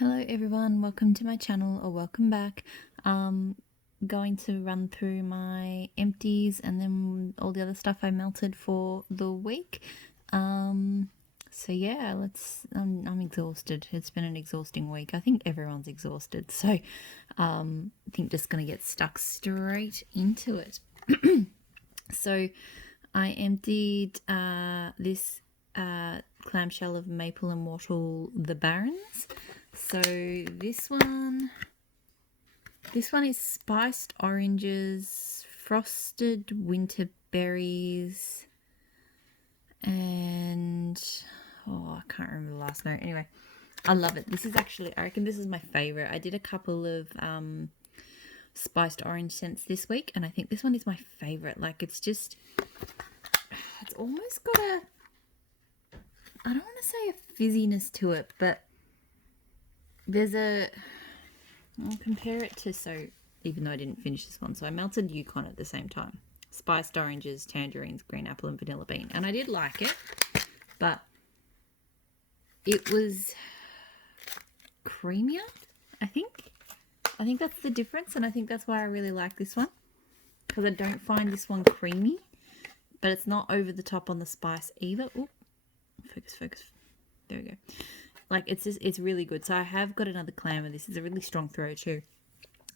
Hello everyone, welcome to my channel or welcome back. Going to run through my empties and then all the other stuff I melted for the week. So yeah, I'm exhausted. It's been an exhausting week. I think everyone's exhausted. So I think just gonna get stuck straight into it. So I emptied this clamshell of maple and wattle the Barons. So this one is spiced oranges, frosted winter berries, and I can't remember the last note. Anyway, I love it. This is actually, I reckon this is my favorite. I did a couple of spiced orange scents this week, and I think this one is my favorite. Like it's almost got I don't want to say a fizziness to it, but I'll compare it to, even though I didn't finish this one, so I melted Yukon at the same time. Spiced oranges, tangerines, green apple, and vanilla bean. And I did like it, but it was creamier, I think. I think that's the difference, and I think that's why I really like this one. Because I don't find this one creamy, but it's not over the top on the spice either. Ooh, focus. There we go. Like, it's really good. So I have got another clam of this. It's a really strong throw too.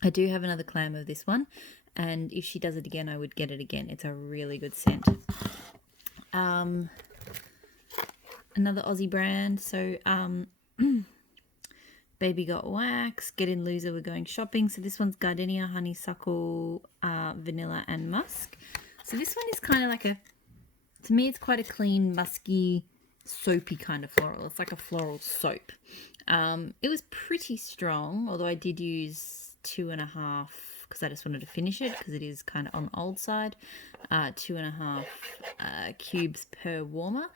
I do have another clam of this one. And if she does it again, I would get it again. It's a really good scent. Another Aussie brand. So, Baby Got Wax, Get In Loser, We're Going Shopping. So this one's gardenia, honeysuckle, vanilla, and musk. So this one is kind of like to me, it's quite a clean, musky, soapy kind of floral. It's like a floral soap. It was pretty strong, although I did use 2.5 because I just wanted to finish it because it is kind of on the old side. 2.5 cubes per warmer.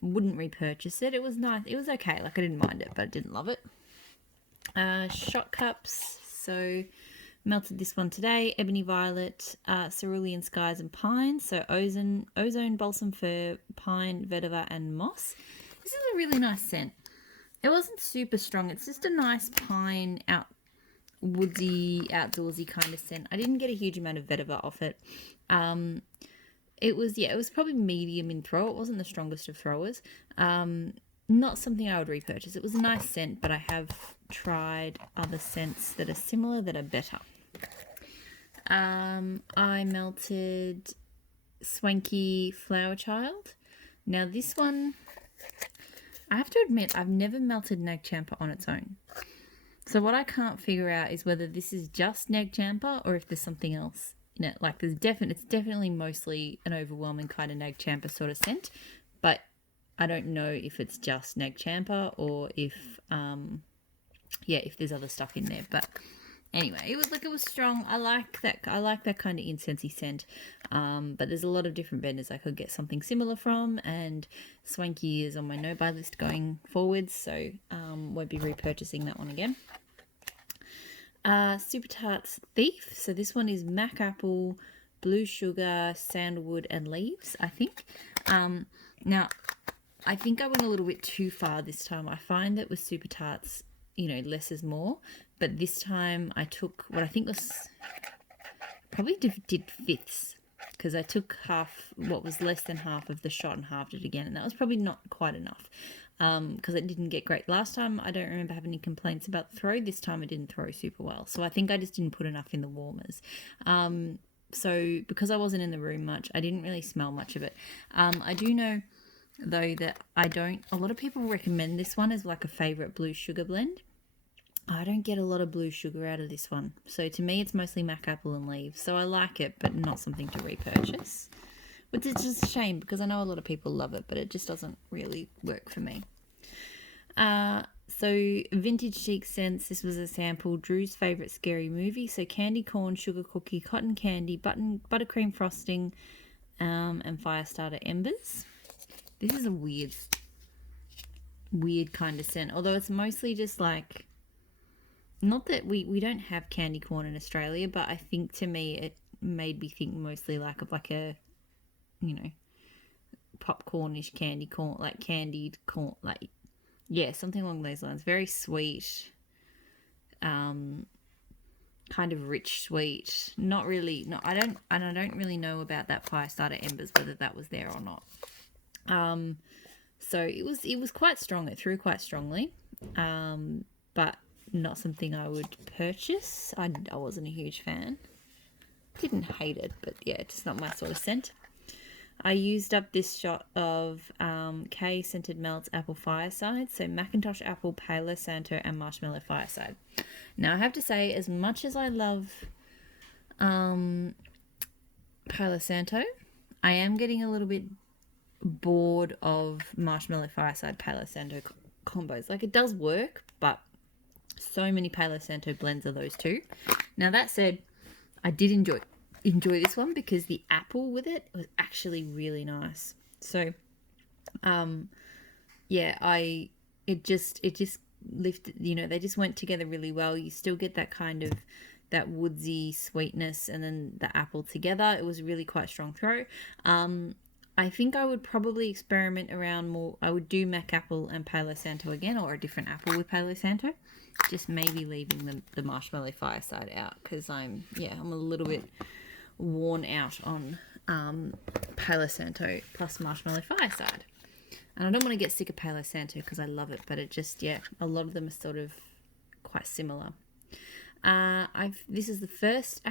Wouldn't repurchase it. It was nice. It was okay. Like I didn't mind it, but I didn't love it. Shot cups. So melted this one today. Ebony Violet, Cerulean Skies and Pine. So ozone, balsam fir, pine, vetiver and moss. This is a really nice scent. It wasn't super strong. It's just a nice pine, woodsy, outdoorsy kind of scent. I didn't get a huge amount of vetiver off it. It was probably medium in throw. It wasn't the strongest of throwers. Not something I would repurchase. It was a nice scent, but I have tried other scents that are similar that are better. I melted Swanky Flower Child. Now this one, I have to admit, I've never melted Nag Champa on its own. So what I can't figure out is whether this is just Nag Champa or if there's something else in it. Like it's definitely mostly an overwhelming kind of Nag Champa sort of scent, but I don't know if it's just Nag Champa or if there's other stuff in there. But anyway, it was strong. I like that kind of incensey scent. But there's a lot of different vendors I could get something similar from, and Swanky is on my no-buy list going forward, so won't be repurchasing that one again. Super Tarts Thief. So this one is Mac Apple, Blue Sugar, Sandalwood, and Leaves, I think. Now, I think I went a little bit too far this time. I find that with Super Tarts, less is more. But this time I took what I think was probably did fifths, because I took half, what was less than half of the shot and halved it again. And that was probably not quite enough because it didn't get great. Last time I don't remember having any complaints about the throw. This time it didn't throw super well. So I think I just didn't put enough in the warmers. So because I wasn't in the room much, I didn't really smell much of it. I do know though that a lot of people recommend this one as like a favorite blue sugar blend. I don't get a lot of blue sugar out of this one. So to me, it's mostly Mac Apple and Leaves. So I like it, but not something to repurchase. Which is just a shame because I know a lot of people love it, but it just doesn't really work for me. So Vintage Chic Scents. This was a sample. Drew's favourite scary movie. So candy corn, sugar cookie, cotton candy, buttercream frosting, and Firestarter embers. This is a weird kind of scent. Although it's mostly just like, not that we don't have candy corn in Australia, but I think to me it made me think mostly like a popcornish candy corn, like candied corn, like Yeah, something along those lines. Very sweet, kind of rich sweet. Not really. No, I don't really know about that fire starter embers, whether that was there or not. So it was quite strong. It threw quite strongly, but not something I would purchase. I wasn't a huge fan. Didn't hate it, but yeah, it's just not my sort of scent. I used up this shot of K Scented Melts Apple Fireside, so Macintosh Apple, Palo Santo, and Marshmallow Fireside. Now I have to say, as much as I love Palo Santo, I am getting a little bit bored of Marshmallow Fireside Palo Santo combos. Like, it does work, but so many Palo Santo blends of those two. Now that said, I did enjoy this one because the apple with it was actually really nice. So it just lifted, they just went together really well. You still get that kind of that woodsy sweetness and then the apple together. It was really quite strong throw. I think I would probably experiment around more. I would do Mac Apple and Palo Santo again, or a different apple with Palo Santo. Just maybe leaving the Marshmallow Fireside out because I'm a little bit worn out on Palo Santo plus Marshmallow Fireside. And I don't want to get sick of Palo Santo because I love it, but it just, a lot of them are sort of quite similar. This is the first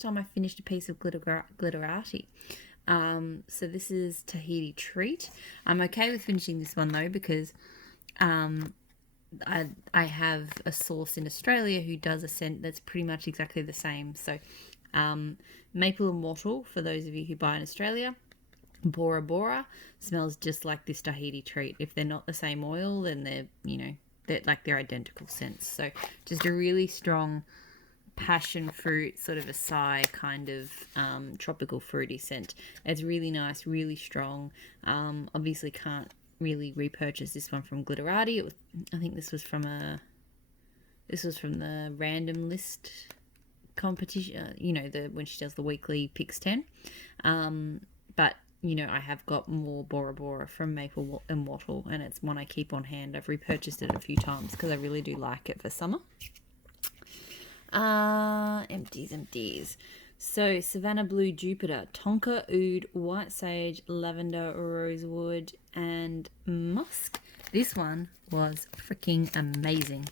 time I finished a piece of Glitterati. So this is Tahiti Treat. I'm okay with finishing this one though because I have a source in Australia who does a scent that's pretty much exactly the same. So Maple and Wattle, for those of you who buy in Australia, Bora Bora smells just like this Tahiti Treat. If they're not the same oil, then they're identical scents. So just a really strong passion fruit, sort of acai kind of tropical fruity scent. It's really nice, really strong. Obviously can't really repurchase this one from Glitterati. I think this was from the random list competition, when she does the weekly picks 10. But I have got more Bora Bora from Maple and Wattle, and it's one I keep on hand. I've repurchased it a few times because I really do like it for summer. Empties. So Savannah Blue Jupiter, Tonka Oud, White Sage, Lavender, Rosewood, and Musk. This one was freaking amazing.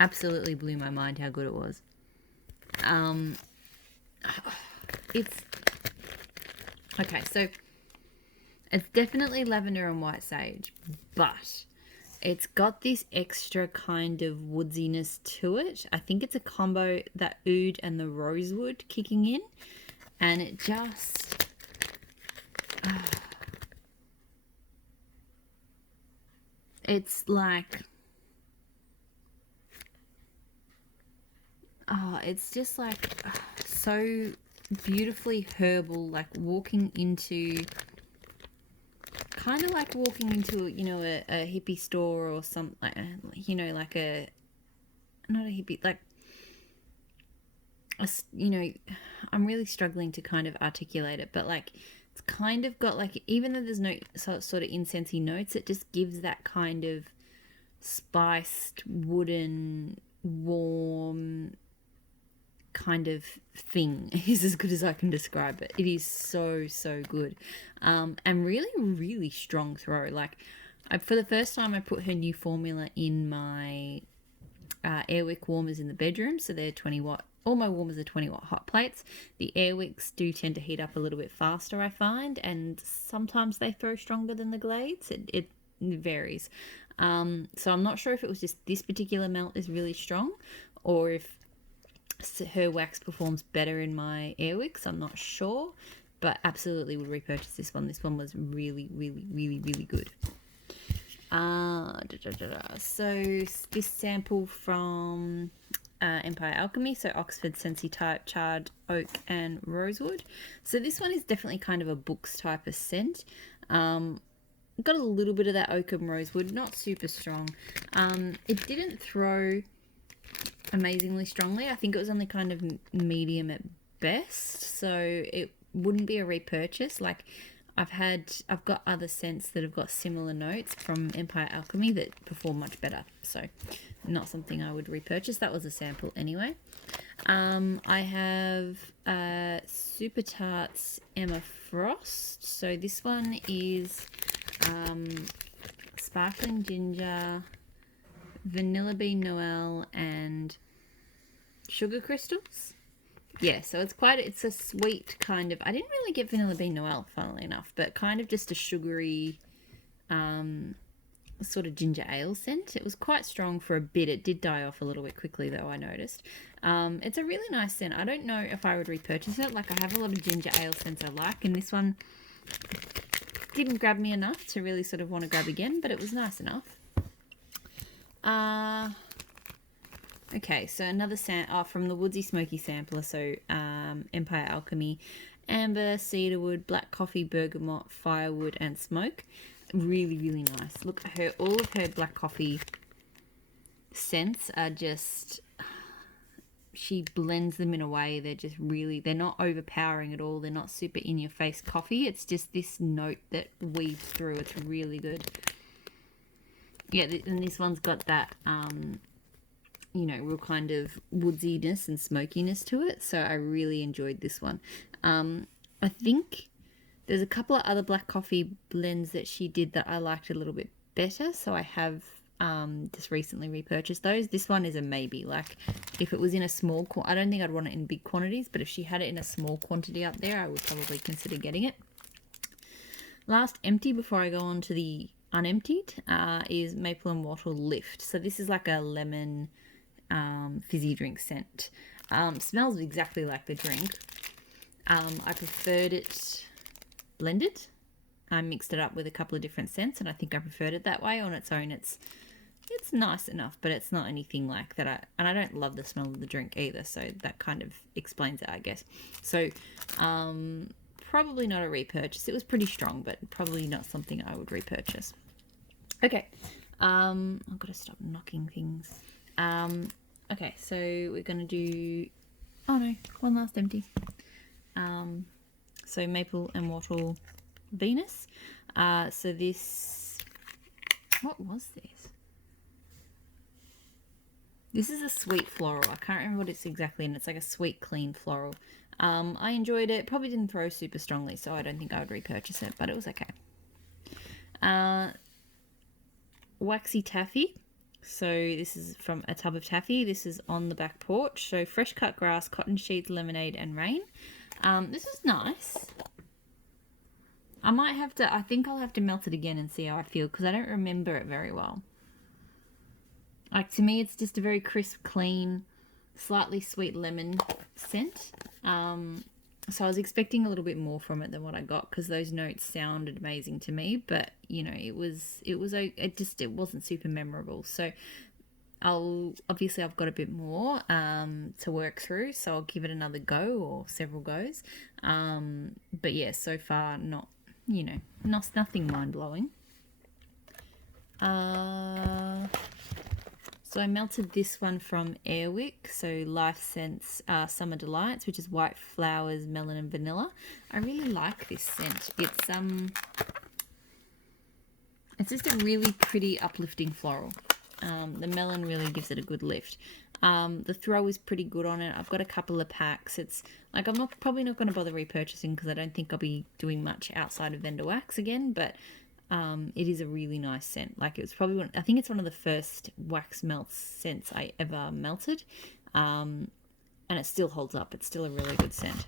Absolutely blew my mind how good it was. It's okay, so it's definitely lavender and white sage, but it's got this extra kind of woodsiness to it. I think it's a combo, that oud and the rosewood kicking in, and it just it's like it's just like so beautifully herbal, like walking into a hippie store or something, like not a hippie, like I'm really struggling to kind of articulate it, but like it's kind of got like, even though there's no sort of incensey notes, it just gives that kind of spiced, wooden, warm kind of thing is as good as I can describe it. It is so good, and really, really strong throw. Like, for the first time, I put her new formula in my Airwick warmers in the bedroom. So they're 20 watt. All my warmers are 20 watt hot plates. The Airwicks do tend to heat up a little bit faster, I find, and sometimes they throw stronger than the Glades. It varies. So I'm not sure if it was just this particular melt is really strong, or if her wax performs better in my Airwicks. I'm not sure, but absolutely would repurchase this one. This one was really, really, really, really good. So this sample from Empire Alchemy, so Oxford, Sensi Type, Charred Oak and Rosewood. So this one is definitely kind of a books type of scent. Got a little bit of that oak and rosewood, not super strong. It didn't throw amazingly strongly. I think it was only kind of medium at best, so it wouldn't be a repurchase. Like, I've got other scents that have got similar notes from Empire Alchemy that perform much better. So not something I would repurchase. That was a sample anyway. I have Super Tarts Emma Frost. So this one is sparkling ginger, vanilla bean Noel, and sugar crystals. Yeah, so it's a sweet kind of, I didn't really get vanilla bean Noel, funnily enough, but kind of just a sugary sort of ginger ale scent. It was quite strong for a bit. It did die off a little bit quickly though, I noticed. It's a really nice scent. I don't know if I would repurchase it. Like, I have a lot of ginger ale scents I like, and this one didn't grab me enough to really sort of want to grab again, but it was nice enough. Okay, so another from the Woodsy Smoky Sampler. So Empire Alchemy, amber, cedarwood, black coffee, bergamot, firewood, and smoke. Really, really nice. Look, all of her black coffee scents are just, she blends them in a way, they're not overpowering at all. They're not super in your face coffee. It's just this note that weaves through. It's really good. Yeah, and this one's got that real kind of woodsiness and smokiness to it. So I really enjoyed this one. I think there's a couple of other black coffee blends that she did that I liked a little bit better. So I have just recently repurchased those. This one is a maybe. Like, if it was in a small, I don't think I'd want it in big quantities, but if she had it in a small quantity up there, I would probably consider getting it. Last empty before I go on to the unemptied is Maple and Wattle Lift. So this is like a lemon fizzy drink scent. Smells exactly like the drink. I preferred it blended. I mixed it up with a couple of different scents, and I think I preferred it that way. On its own, it's nice enough, but it's not anything like that. And I don't love the smell of the drink either, so that kind of explains it, I guess. So probably not a repurchase. It was pretty strong, but probably not something I would repurchase. Okay, I've got to stop knocking things. Okay, so we're going to do, oh no, one last empty. So Maple and Wattle Venus. So this, what was this? This is a sweet floral. I can't remember what it's exactly in. It's like a sweet, clean floral. I enjoyed it. Probably didn't throw super strongly, so I don't think I would repurchase it, but it was okay. Waxy Taffy. So this is from a tub of taffy. This is on the back porch. So fresh cut grass, cotton sheets, lemonade, and rain. This is nice. I think I'll have to melt it again and see how I feel, because I don't remember it very well. Like, to me, it's just a very crisp, clean, slightly sweet lemon scent. So I was expecting a little bit more from it than what I got, because those notes sounded amazing to me, but it wasn't super memorable. So I've got a bit more to work through, so I'll give it another go or several goes. But yeah, so far nothing mind-blowing. So I melted this one from Airwick, so Life Scents Summer Delights, which is white flowers, melon, and vanilla. I really like this scent. It's just a really pretty uplifting floral. The melon really gives it a good lift. The throw is pretty good on it. I've got a couple of packs. It's like, I'm probably not going to bother repurchasing, because I don't think I'll be doing much outside of vendor wax again, but it is a really nice scent. Like, it's probably I think it's one of the first wax melt scents I ever melted, and it still holds up. It's still a really good scent.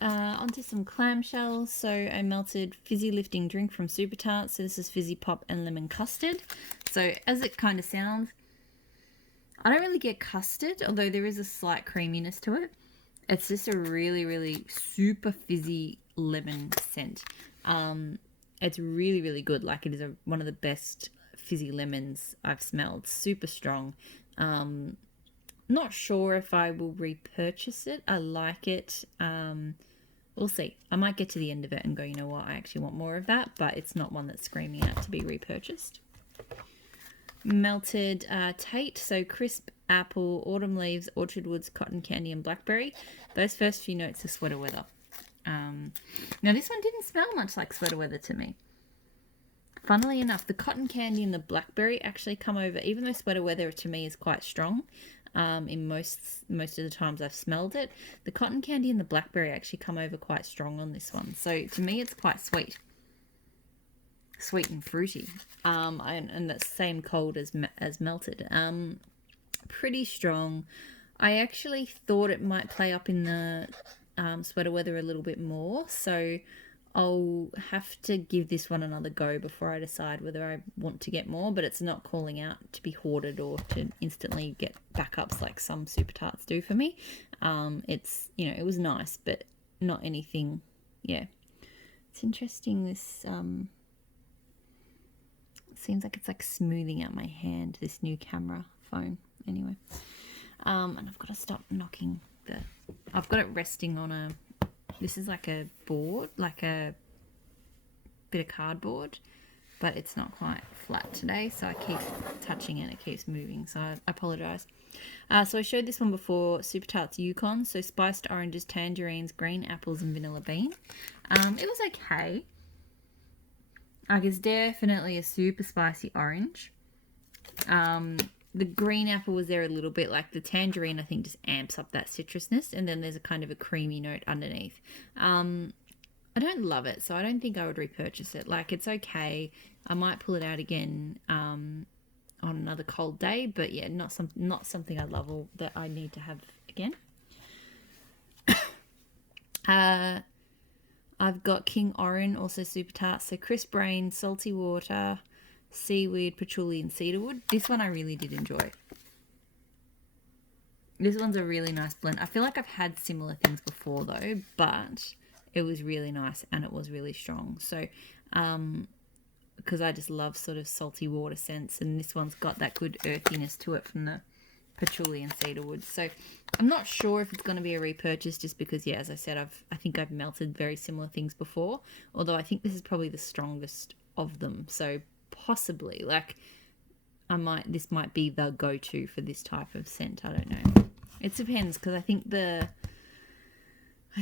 Onto some clamshells. So I melted fizzy lifting drink from Super Tarts. So this is fizzy pop and lemon custard. So as it kind of sounds, I don't really get custard, although there is a slight creaminess to it. It's just a really, really super fizzy lemon scent. It's really, really good. Like, it is one of the best fizzy lemons I've smelled. Super strong. Not sure if I will repurchase it. I like it. We'll see. I might get to the end of it and go, you know what, I actually want more of that, but it's not one that's screaming out to be repurchased. Melted Tate, so crisp apple, autumn leaves, orchard woods, cotton candy, and blackberry. Those first few notes are sweater weather. Now this one didn't smell much like Sweater Weather to me. Funnily enough, the cotton candy and the blackberry actually come over, even though Sweater Weather to me is quite strong. In most of the times I've smelled it, the cotton candy and the blackberry actually come over quite strong on this one. So to me, it's quite sweet and fruity. And that's same cold as melted. Pretty strong. I actually thought it might play up in the Sweater Weather a little bit more, so I'll have to give this one another go before I decide whether I want to get more, but it's not calling out to be hoarded or to instantly get backups like some Super Tarts do for me. It's, it was nice, but not anything, yeah. It's interesting, this, seems like it's like smoothing out my hand, this new camera phone, anyway. And I've got to stop knocking I've got it resting on this is like a board, like a bit of cardboard, but it's not quite flat today, so I keep touching it, it keeps moving, so I apologise. So I showed this one before, Super Tarts Yukon, so spiced oranges, tangerines, green apples and vanilla bean. It was okay. Like, it's definitely a super spicy orange. The green apple was there a little bit, like the tangerine I think just amps up that citrusness, and then there's a kind of a creamy note underneath. I don't love it, so I don't think I would repurchase it. Like, it's okay. I might pull it out again on another cold day, but yeah, not something I love or that I need to have again. I've got King Oran, also Super Tart, so crisp rain, salty water, seaweed, patchouli and cedarwood. This one I really did enjoy. This one's a really nice blend. I feel like I've had similar things before though, but it was really nice and it was really strong. So because I just love sort of salty water scents, and this one's got that good earthiness to it from the patchouli and cedarwood. So I'm not sure if it's going to be a repurchase, just because, yeah, as I said, I think I've melted very similar things before, although I think this is probably the strongest of them. So possibly, like, this might be the go-to for this type of scent. I don't know. It depends, because I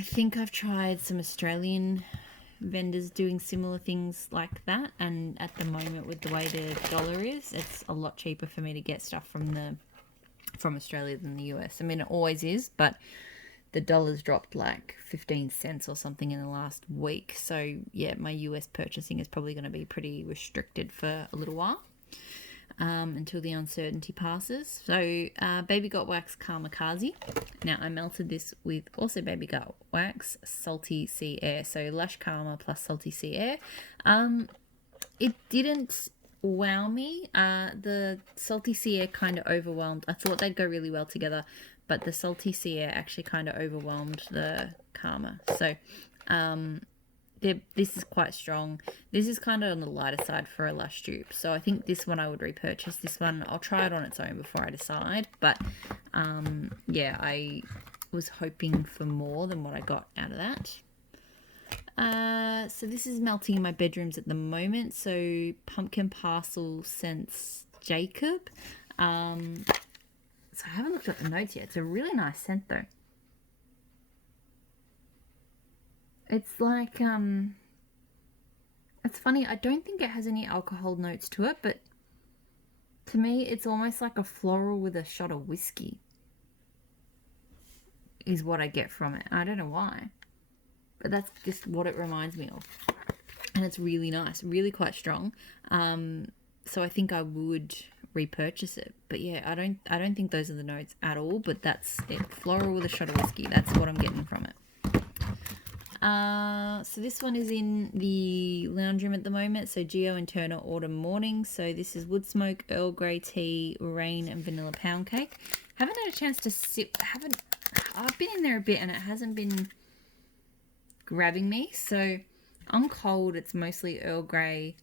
think I've tried some Australian vendors doing similar things like that, and at the moment with the way the dollar is, it's a lot cheaper for me to get stuff from Australia than the US. I mean, it always is, but the dollar's dropped like 15 cents or something in the last week. So yeah, my US purchasing is probably going to be pretty restricted for a little while, until the uncertainty passes. So Baby Got Wax Kamikaze. Now I melted this with also Baby Got Wax Salty Sea Air. So Lush Karma plus Salty Sea Air. It didn't wow me. The Salty Sea Air kind of overwhelmed. I thought they'd go really well together, but the Salty Sea Air actually kind of overwhelmed the Karma. So this is quite strong. This is kind of on the lighter side for a Lush dupe, so I think this one I would repurchase. This one I'll try it on its own before I decide, but yeah, I was hoping for more than what I got out of that. So this is melting in my bedrooms at the moment. So Pumpkin Parcel Scents Jacob. So I haven't looked at the notes yet. It's a really nice scent though. It's like, it's funny, I don't think it has any alcohol notes to it, but to me it's almost like a floral with a shot of whiskey is what I get from it. I don't know why, but that's just what it reminds me of. And it's really nice, really quite strong. So I think I would repurchase it. But yeah, I don't think those are the notes at all, but that's it. Floral with a shot of whiskey. That's what I'm getting from it. So this one is in the lounge room at the moment. So Geo and Turner Autumn Morning. So this is wood smoke, Earl Grey tea, rain and vanilla pound cake. Haven't had a chance to sip. I've been in there a bit and it hasn't been grabbing me. So on cold, it's mostly Earl Grey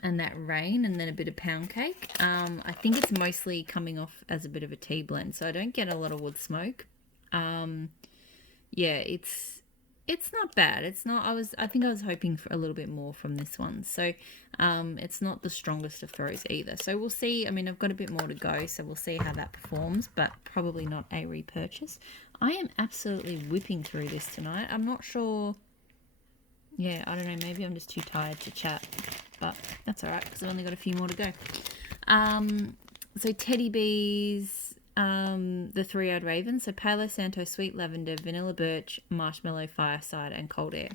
and that rain and then a bit of pound cake. I think it's mostly coming off as a bit of a tea blend, so I don't get a lot of wood smoke. Yeah, it's not bad. It's not. I think I was hoping for a little bit more from this one. So, it's not the strongest of throws either. So we'll see. I mean, I've got a bit more to go, so we'll see how that performs. But probably not a repurchase. I am absolutely whipping through this tonight. I'm not sure. Yeah, I don't know. Maybe I'm just too tired to chat, but that's all right because I've only got a few more to go. So Teddy Bees, the Three-Eyed Raven. So Palo Santo, Sweet Lavender, Vanilla Birch, Marshmallow, Fireside, and Cold Air.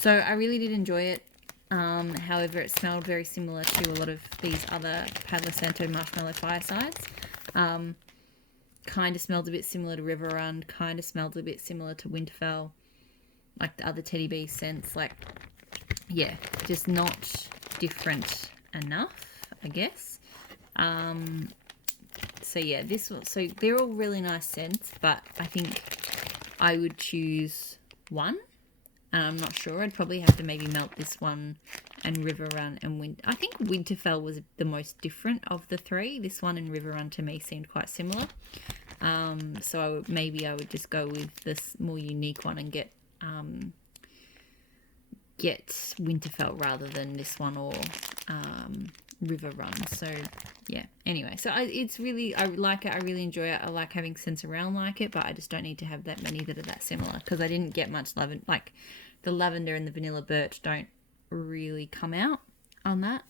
So I really did enjoy it. However, it smelled very similar to a lot of these other Palo Santo Marshmallow Firesides. Kind of smelled a bit similar to River Run, kind of smelled a bit similar to Winterfell, like the other Teddy Bee scents. Like, yeah, just not different enough, I guess. So yeah, so they're all really nice scents, but I think I would choose one. And I'm not sure. I'd probably have to maybe melt this one and River Run and I think Winterfell was the most different of the three. This one and River Run to me seemed quite similar. So maybe I would just go with this more unique one and get Winterfell rather than this one or River Run. So yeah, anyway, so it's really, I like it, I really enjoy it. I like having scents around like it, but I just don't need to have that many that are that similar because I didn't get much lavender. Like the lavender and the vanilla birch don't really come out on that.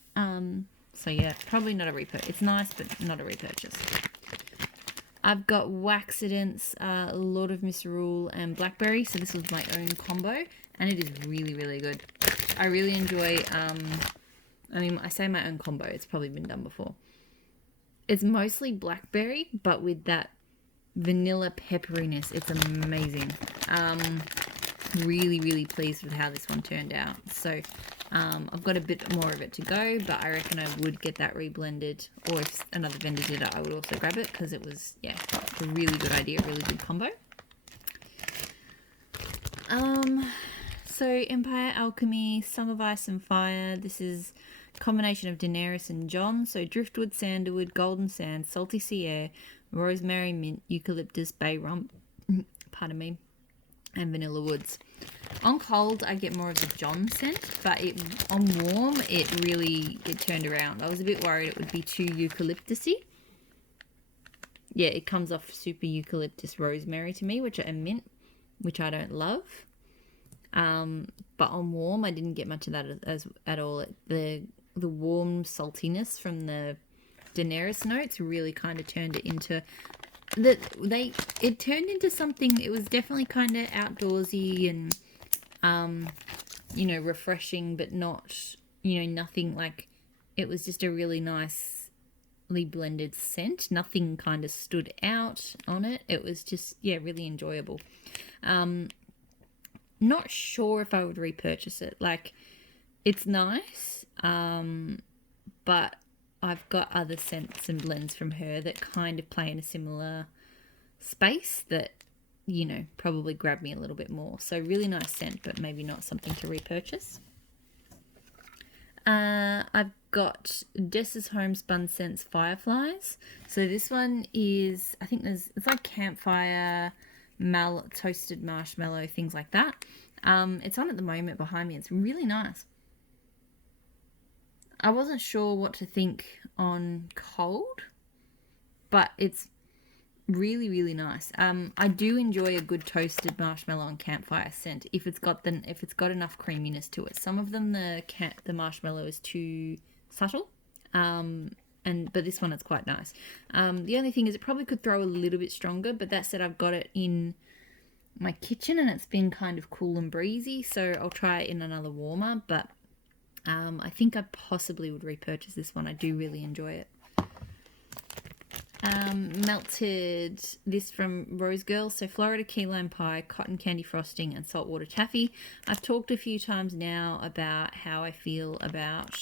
So yeah, probably not a repurchase. It's nice, but not a repurchase. I've got Waxidents, Lord of Misrule, and Blackberry. So this was my own combo, and it is really, really good. I really enjoy, I mean, I say my own combo. It's probably been done before. It's mostly blackberry, but with that vanilla pepperiness. It's amazing. Really, really pleased with how this one turned out. So I've got a bit more of it to go, but I reckon I would get that reblended, or if another vendor did it, I would also grab it because it was, yeah, a really good idea, really good combo. So Empire Alchemy, Song of Ice and Fire. This is a combination of Daenerys and Jon. So driftwood, sandalwood, golden sand, salty sea air, rosemary, mint, eucalyptus, bay rum, pardon me, and vanilla woods. On cold, I get more of the Jon scent, but on warm, it turned around. I was a bit worried it would be too eucalyptusy. Yeah, it comes off super eucalyptus rosemary to me, and mint, which I don't love. But on warm, I didn't get much of that at all. The warm saltiness from the Daenerys notes really kind of turned it into it turned into something. It was definitely kind of outdoorsy and refreshing, but not, nothing like, it was just a really nicely blended scent. Nothing kind of stood out on it. It was just, yeah, really enjoyable. Not sure if I would repurchase it. Like, it's nice, but I've got other scents and blends from her that kind of play in a similar space that, probably grab me a little bit more. So really nice scent, but maybe not something to repurchase. I've got Dessa's Homespun Scents Fireflies. So this one is, I think it's like campfire, toasted marshmallow, things like that. It's on at the moment behind me. It's really nice. I wasn't sure what to think on cold, but it's really, really nice. I do enjoy a good toasted marshmallow and campfire scent if it's got enough creaminess to it. Some of them the marshmallow is too subtle, but this one is quite nice. The only thing is it probably could throw a little bit stronger, but that said, I've got it in my kitchen and it's been kind of cool and breezy, so I'll try it in another warmer. But I think I possibly would repurchase this one. I do really enjoy it. Melted this from Rose Girl. So Florida key lime pie, cotton candy frosting, and saltwater taffy. I've talked a few times now about how I feel about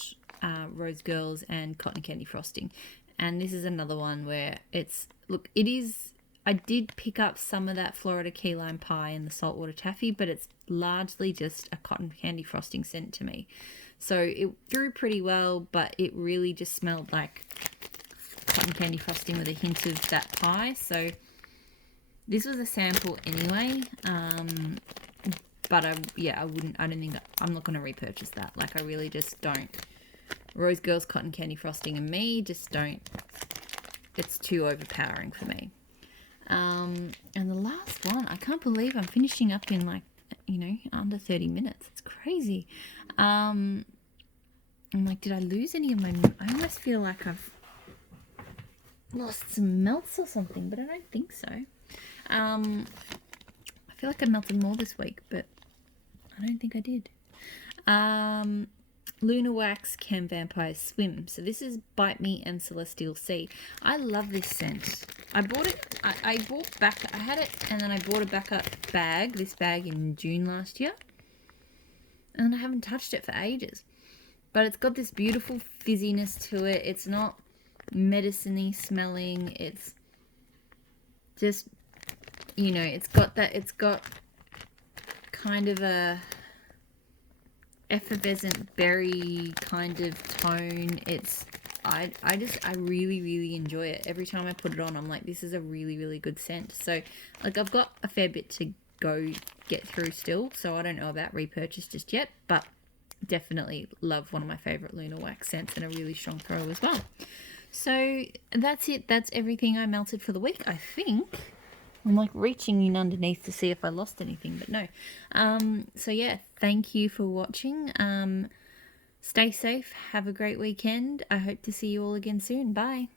Rose Girls and cotton candy frosting, and this is another one where I did pick up some of that Florida key lime pie and the saltwater taffy, but it's largely just a cotton candy frosting scent to me. So it threw pretty well, but it really just smelled like cotton candy frosting with a hint of that pie. So this was a sample anyway, but I'm not going to repurchase that. Like, I really just don't. Rose Girls cotton candy frosting and me just don't, it's too overpowering for me. And the last one, I can't believe I'm finishing up in like, under 30 minutes. It's crazy. I'm like, did I lose any of my... I almost feel like I've lost some melts or something, but I don't think so. I feel like I melted more this week, but I don't think I did. Luna Wax Cam Vampire Swim. So this is Bite Me and Celestial Sea. I love this scent. I bought it, I bought back, I had it, and then I bought a backup bag, this bag in June last year. And I haven't touched it for ages. But it's got this beautiful fizziness to it. It's not medicine-y smelling. It's just, it's got kind of a effervescent berry kind of tone. I really, really enjoy it. Every time I put it on, I'm like, this is a really, really good scent. So, like, I've got a fair bit to go get through still, so I don't know about repurchase just yet, but definitely love one of my favorite Luna Wax scents and a really strong throw as well. So that's it. That's everything I melted for the week, I think. I'm like reaching in underneath to see if I lost anything, but no. So yeah, thank you for watching. Stay safe. Have a great weekend. I hope to see you all again soon. Bye.